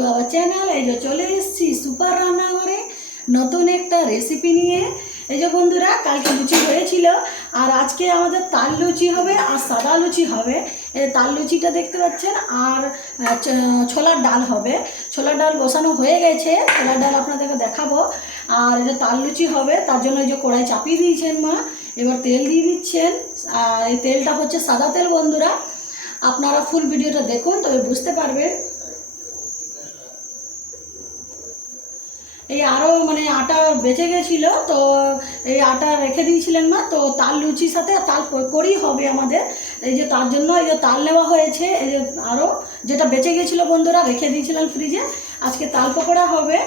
To our channel. এই যে চলে এসেছি সুপার রান্নাঘরে নতুন একটা রেসিপি নিয়ে। এই যে বন্ধুরা, কালকে লুচি হয়েছিল আর আজকে আমাদের তাল লুচি হবে আর সাদা লুচি হবে। এই তাল লুচিটা দেখতে পাচ্ছেন, আর ছোলার ডাল হবে। ছোলার ডাল বসানো হয়ে গেছে, ছোলার ডাল আপনাদেরকে দেখাবো। আর এই যে তাল লুচি হবে, তার জন্য এই যে কড়াই চাপিয়ে দিয়েছেন মা, এবার তেল দিয়ে দিচ্ছেন। আর এই তেলটা হচ্ছে সাদা তেল বন্ধুরা, আপনারা ফুল ভিডিওটা দেখুন তবে বুঝতে পারবেন। এই আরও মানে আটা বেঁচে গেছিলো, তো এই আটা রেখে দিয়েছিলেন মা, তো তাল লুচির সাথে তাল করেই হবে আমাদের। এই যে তার জন্য এই যে তাল নেওয়া হয়েছে। এই যে আরও যেটা বেঁচে গেছিলো বন্ধুরা রেখে দিয়েছিলাম ফ্রিজে, আজকে তাল পকোড়া হবে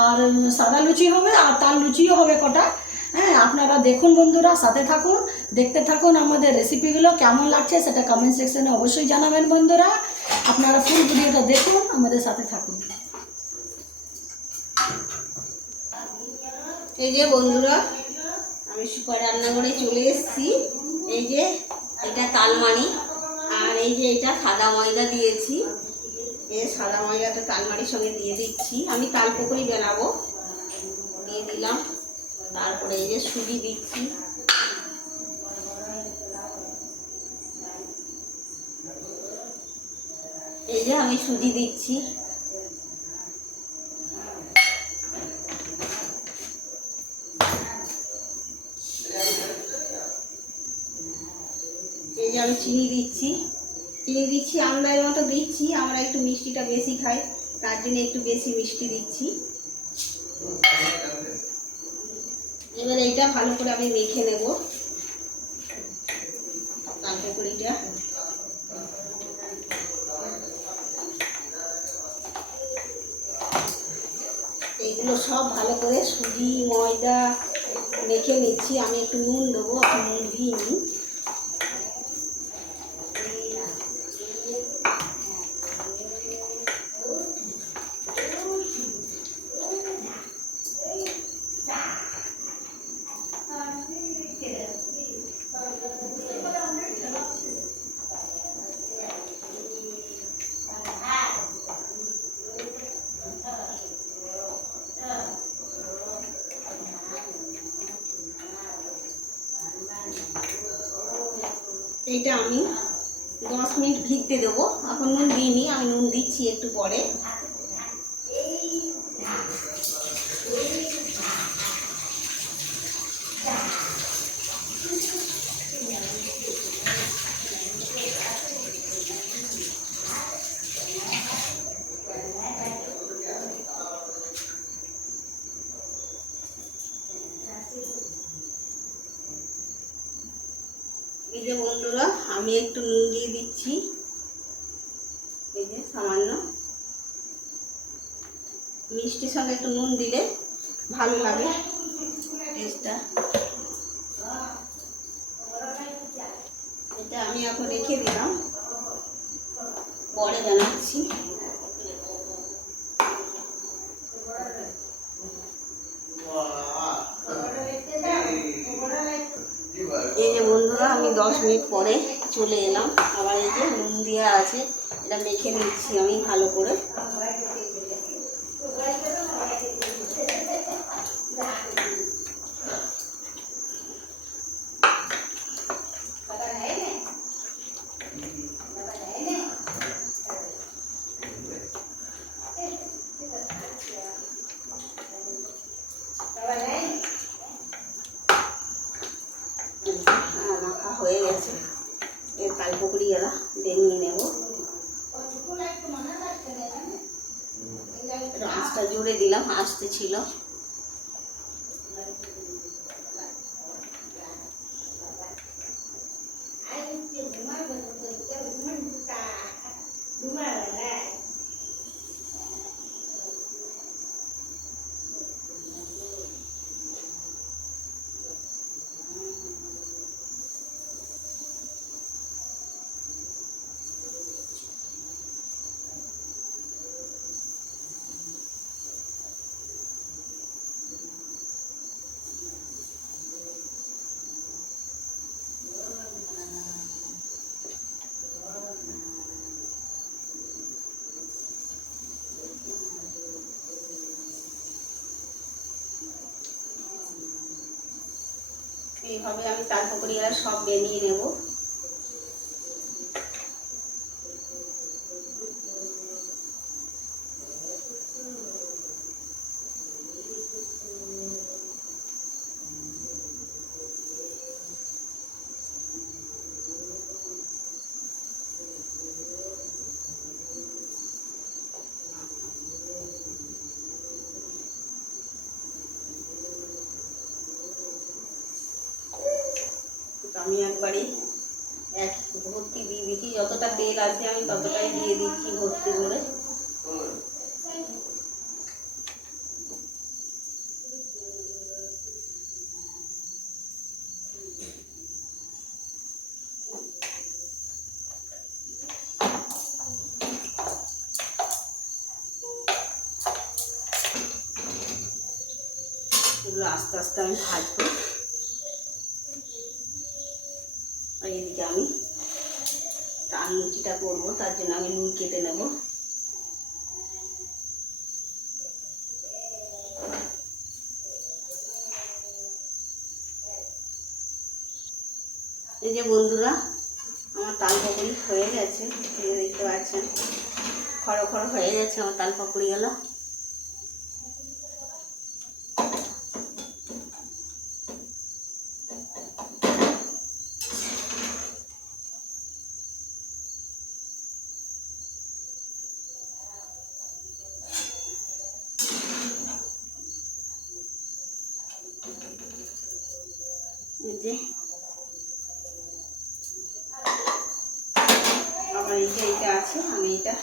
আর সাদা লুচি হবে আর তাল লুচিও হবে কটা। হ্যাঁ, আপনারা দেখুন বন্ধুরা, সাথে থাকুন, দেখতে থাকুন আমাদের রেসিপিগুলো। কেমন লাগছে সেটা কমেন্ট সেকশনে অবশ্যই জানাবেন বন্ধুরা। আপনারা ফুল ভিডিওটা দেখুন, আমাদের সাথে থাকুন। এই যে বন্ধুরা, আমি সুপার রান্নাঘরে চলে এসেছি। এই যে এটা তালমারি, আর এই যে এটা সাদা ময়দা দিয়েছি। এই সাদা ময়দাটা তালমারির সঙ্গে দিয়ে দিচ্ছি। আমি তাল পকোড়ি বানাবো, দিয়ে দিলাম। তারপরে এই যে সুজি দিচ্ছি। এই যে আমি সুজি দিচ্ছি। এই যে আমি চিনি দিচ্ছি আন্দাজ মতো দিচ্ছি। আমরা একটু মিষ্টিটা বেশি খাই, তার জন্য একটু বেশি মিষ্টি দিচ্ছি। এবার এইটা ভালো করে আমি মেখে নেব তাল পকোড়িটা। এইগুলো সব ভালো করে সুজি ময়দা মেখে নিচ্ছি। আমি একটু নুন দেবো, নুন দিইনি। এইটা আমি 10 মিনিট ভিজতে দেবো। এখন নুন দিইনি, আমি নুন দিচ্ছি একটু পরে। এই যে বন্ধুরা, আমি একটু নুন দিয়ে দিচ্ছি, এই যে সামান্য। মিষ্টির সঙ্গে একটু নুন দিলে ভালো লাগে টেস্টটা। এটা আমি এখন রেখে দিলাম, পরে বানাচ্ছি। এই যে বন্ধুরা, আমি 10 মিনিট পরে চলে এলাম। আবার এই যে নুন দেওয়া আছে, এটা মেখে নিচ্ছি আমি ভালো করে। মাখা হয়ে গেছে, এই তাল পকোড়িগুলা বেরিয়ে নেব। আঁচটা জোরে দিলাম, আস্তে ছিল। এইভাবে আমি তাল পকড়িগুলো সব বানিয়ে নেব। আমি একবারে এক ভর্তি দিয়ে দিচ্ছি, যতটা তেল আছে আমি ততটাই দিয়ে দিচ্ছি ভর্তি করে। এগুলো আস্তে আস্তে আমি ভাজবো। আর এদিকে আমি তাল লুচিটা করবো, তার জন্য আমি নুন কেটে নেব। এই যে বন্ধুরা, আমার তাল পকড়ি হয়ে গেছে, দেখতে পাচ্ছেন খড়ো খড়ো হয়ে গেছে আমার তাল পকড়িগুলো। যে আমার এইটা আছে, আমি এটা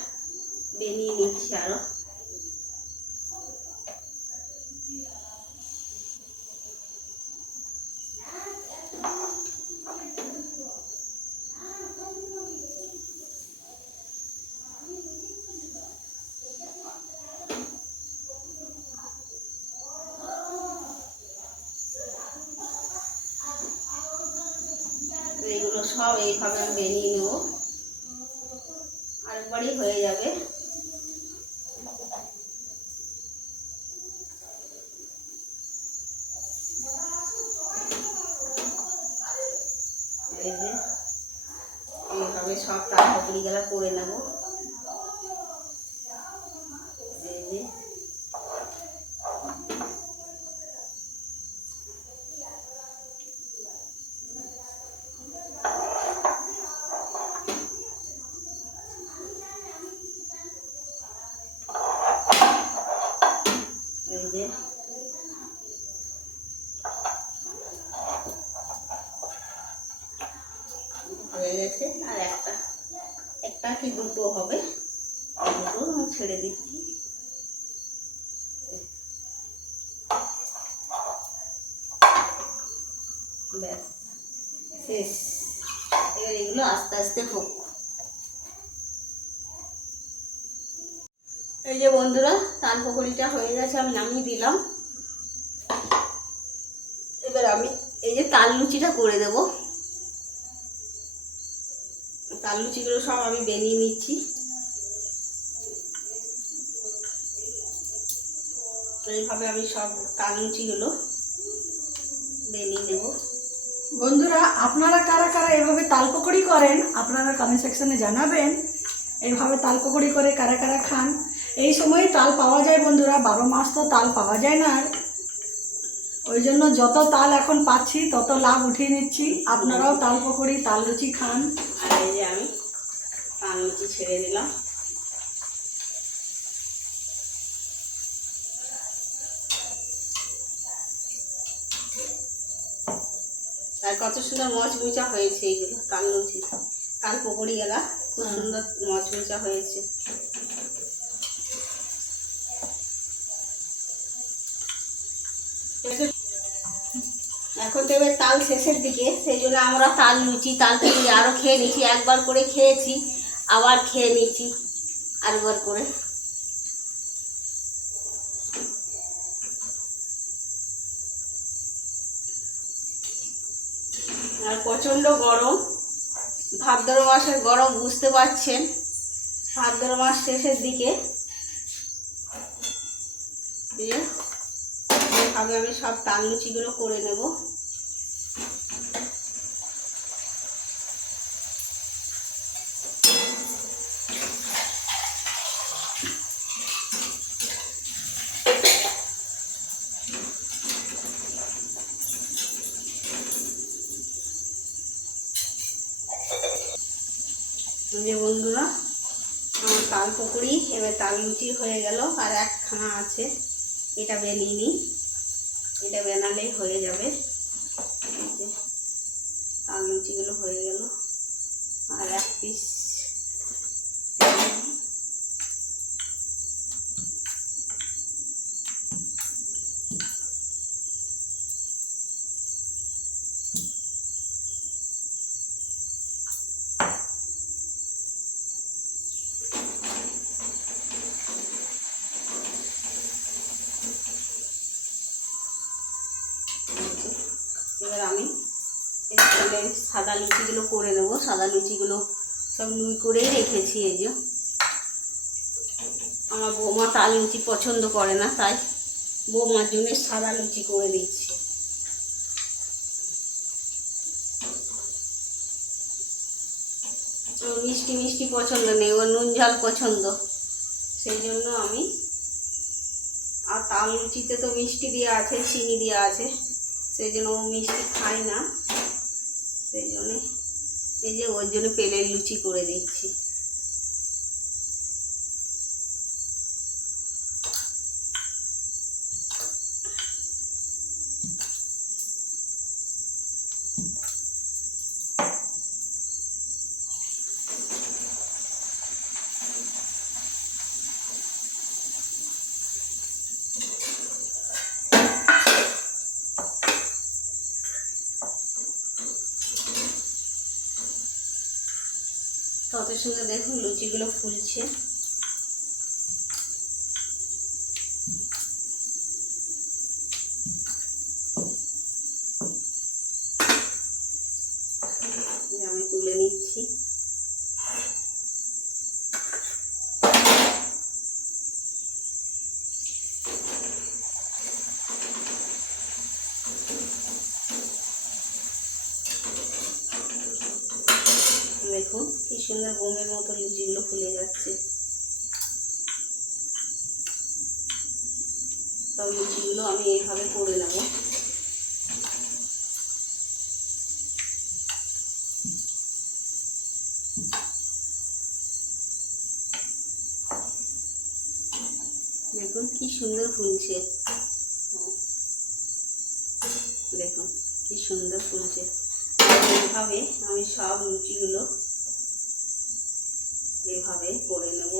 বানিয়ে নিচ্ছি আরো। এইগুলো সব এইভাবে আমি বানিয়ে নেব, আরেকবারই হয়ে যাবে। এই যে এইভাবে সব তাল পকড়িগুলো করে নেব। এই যে হয়ে গেছে। আর একটা কি দুটো হবে, দুটো আমি ছেড়ে দিচ্ছি। ব্যাস শেষ। এবার এগুলো আস্তে আস্তে হোক। এই যে বন্ধুরা, তাল পকড়িটা হয়ে গেছে, আমি নামিয়ে দিলাম। এবার আমি এই যে তাল লুচিটা করে দেব। তাল লুচিগুলো সব আমি বানিয়ে নিচ্ছি। এইভাবে আমি সব তাল লুচিগুলো বানিয়ে নেব। বন্ধুরা, আপনারা কারা কারা এভাবে তাল পকড়ি করেন আপনারা কমেন্ট সেকশনে জানাবেন। এইভাবে তাল পকড়ি করে কারা কারা খান। এই সময় তাল পাওয়া যায় বন্ধুরা, 12 মাস তো তাল পাওয়া যায় না। আর ওই জন্য যত তাল এখন পাচ্ছি তত লাভ উঠিয়ে নিচ্ছি। আপনারাও তাল পকড়ি তাল লুচি খান। আর এই যে আমি তাল লুচি ছেড়ে দিলাম। আর কত সুন্দর মচমুচা হয়েছে এইগুলো তাল লুচি, তাল পকড়ি গেলা খুব সুন্দর মচমুচা হয়েছে। এখন তো এবার তাল শেষের দিকে, সেই জন্য আমরা তাল লুচি তাল পকড়ি আরও খেয়ে নিচ্ছি। একবার করে খেয়েছি, আবার খেয়ে নিচ্ছি আরেকবার করে। আর প্রচণ্ড গরম, ভাদ্র মাসের গরম বুঝতে পারছেন। ভাদ্র মাস শেষের দিকে এইভাবে আমি সব তাল লুচিগুলো করে নেব। পকোড়ি এবার তাল লুচি হয়ে গেল, আর একখানা আছে, এটা বানিয়ে নিই, এটা বানালেই হয়ে যাবে। এই যে তাল লুচিগুলো হয়ে গেল, আর এক পিস এবার আমি এখানে সাদা লুচিগুলো করে নেব। সাদা লুচিগুলো সব নুই করেই রেখেছি। এই যে আমার বৌমা তাল লুচি পছন্দ করে না, তাই বৌমার জন্য সাদা লুচি করে দিচ্ছি। মিষ্টি মিষ্টি পছন্দ নেই, ওর নুন ঝাল পছন্দ, সেই জন্য আমি, আর তাল লুচিতে তো মিষ্টি দেওয়া আছে, চিনি দেওয়া আছে, সেই জন্য ও মিষ্টি খায় না, সেই জন্যে এই যে ওর জন্য পেলের লুচি করে দিচ্ছি। কত সুন্দর দেখুন লুচিগুলো ফুলছে। আমি তুলে নিচ্ছি। দেখুন কি সুন্দর বোমের মতো লুচিগুলো ফুলে যাচ্ছে। সব লুচিগুলো আমি এইভাবে করে নেব। দেখুন কি সুন্দর ফুলছে, দেখুন কি সুন্দর ফুলছে। এইভাবে আমি সব লুচিগুলো এভাবে করে নেব।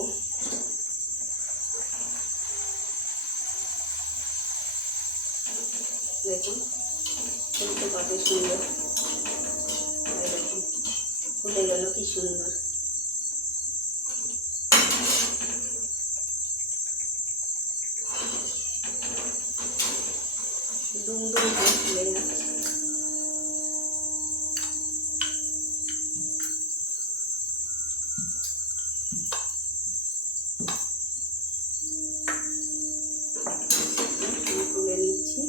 দেখুন ফুলতে কত সুন্দর, দেখুন ফুলে গেল কি সুন্দর। দুম দুম করে ফুলে যাচ্ছে। তুলে নিচ্ছি।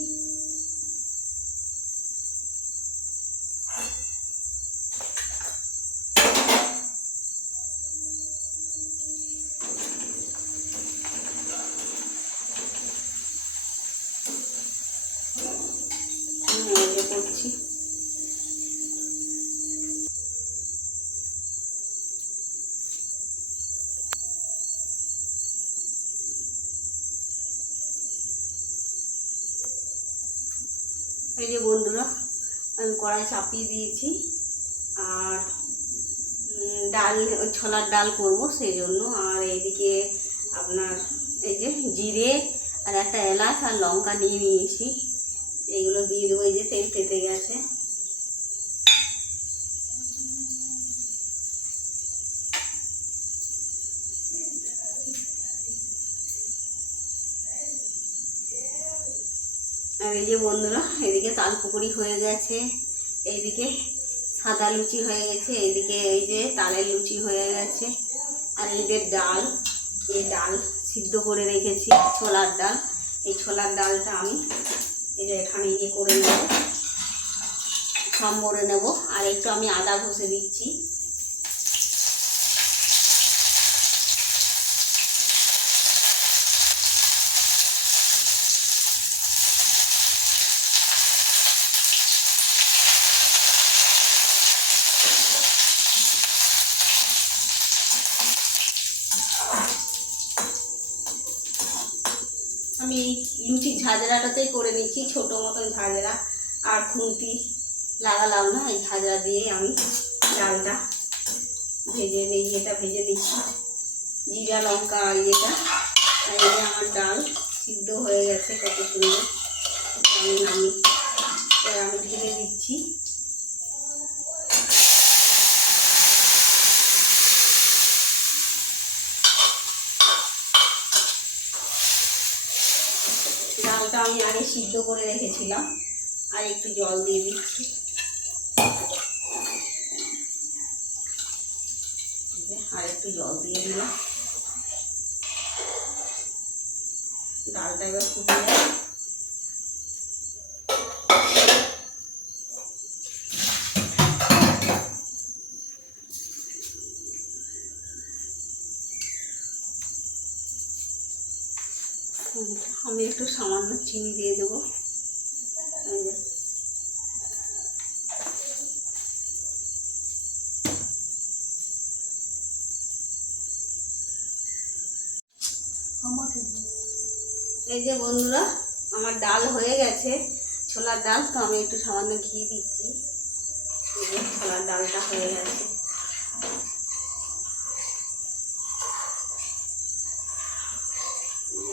করছি এই যে বন্ধুরা, আমি কড়াই চাপিয়ে দিয়েছি, আর ডাল, ছোলার ডাল করব সেই জন্য। আর এইদিকে আপনার এই যে জিরে আর একটা এলাচ আর লঙ্কা নিয়ে নিয়েছি, এইগুলো দিয়ে দেবো। এই যে তেল তেতে গেছে, আর এই যে বন্ধুরা এদিকে তাল পকোড়ি হয়ে গেছে, এইদিকে সাদা লুচি হয়ে গেছে, এইদিকে এই যে তালের লুচি হয়ে গেছে। আর এই যে ডাল, এই ডাল সিদ্ধ করে রেখেছি, ছোলার ডাল। এই ছোলার ডালটা আমি এই যে এখানে ইয়ে করে নেব, সম্বরে নেব। আর একটু আমি আদা ঘষে দিচ্ছি। আমি এই লুচির ঝাঁঝরাটাতেই করে নিচ্ছি, ছোটো মতন ঝাঁঝরা, আর খুন্তি লাগালাম না। এই ঝাঁঝরা দিয়ে আমি ডালটা ভেজে নিই, এটা ভেজে নিচ্ছি জিরা লঙ্কা আর এটা। আর এই যে আমার ডাল সিদ্ধ হয়ে গেছে কত সুন্দর। আমি ঢেলে দিচ্ছি। ডালটা আমি আগে সিদ্ধ করে রেখেছিলাম, আর একটু জল দিয়ে দিচ্ছি। আর একটু জল দিয়ে দিলাম, ডালটা এবার ফুটে যায়। আমি একটু সামান্য চিনি দিয়ে দেবো। এই যে বন্ধুরা, আমার ডাল হয়ে গেছে, ছোলার ডাল। তো আমি একটু সামান্য ঘি দিচ্ছি। এই যে ছোলার ডালটা হয়ে গেছে।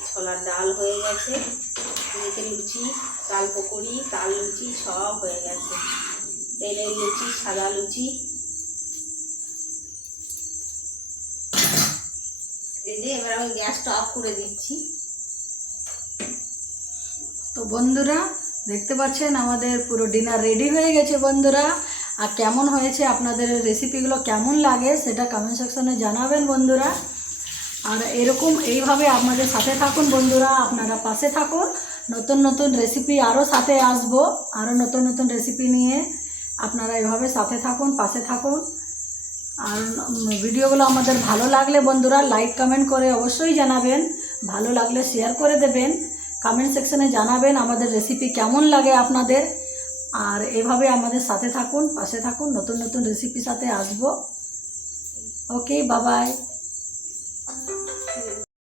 ছোলার ডাল হয়ে গেছে, এদিকে লুচি, তাল পকোড়ি, তাল লুচি সব হয়ে গেছে। তেলের লুচি, সাদা লুচি। এই যে এবার আমি গ্যাসটা অফ করে দিচ্ছি। তো বন্ধুরা দেখতে পাচ্ছেন আমাদের পুরো ডিনার রেডি হয়ে গেছে বন্ধুরা। আর কেমন হয়েছে, আপনাদের রেসিপিগুলো কেমন লাগে সেটা কমেন্ট সেকশনে জানাবেন বন্ধুরা। আর এরকম এইভাবে আপনাদের সাথে থাকুন বন্ধুরা, আপনারা পাশে থাকুন। নতুন নতুন রেসিপি আরও সাথে আসবো, আরও নতুন নতুন রেসিপি নিয়ে। আপনারা এভাবে সাথে থাকুন, পাশে থাকুন। আর ভিডিওগুলো আমাদের ভালো লাগলে বন্ধুরা লাইক কমেন্ট করে অবশ্যই জানাবেন। ভালো লাগলে শেয়ার করে দেবেন, কমেন্ট সেকশনে জানাবেন আমাদের রেসিপি কেমন লাগে আপনাদের। আর এভাবে আমাদের সাথে থাকুন, পাশে থাকুন, নতুন নতুন রেসিপির সাথে আসবো। ওকে, বাই বাই।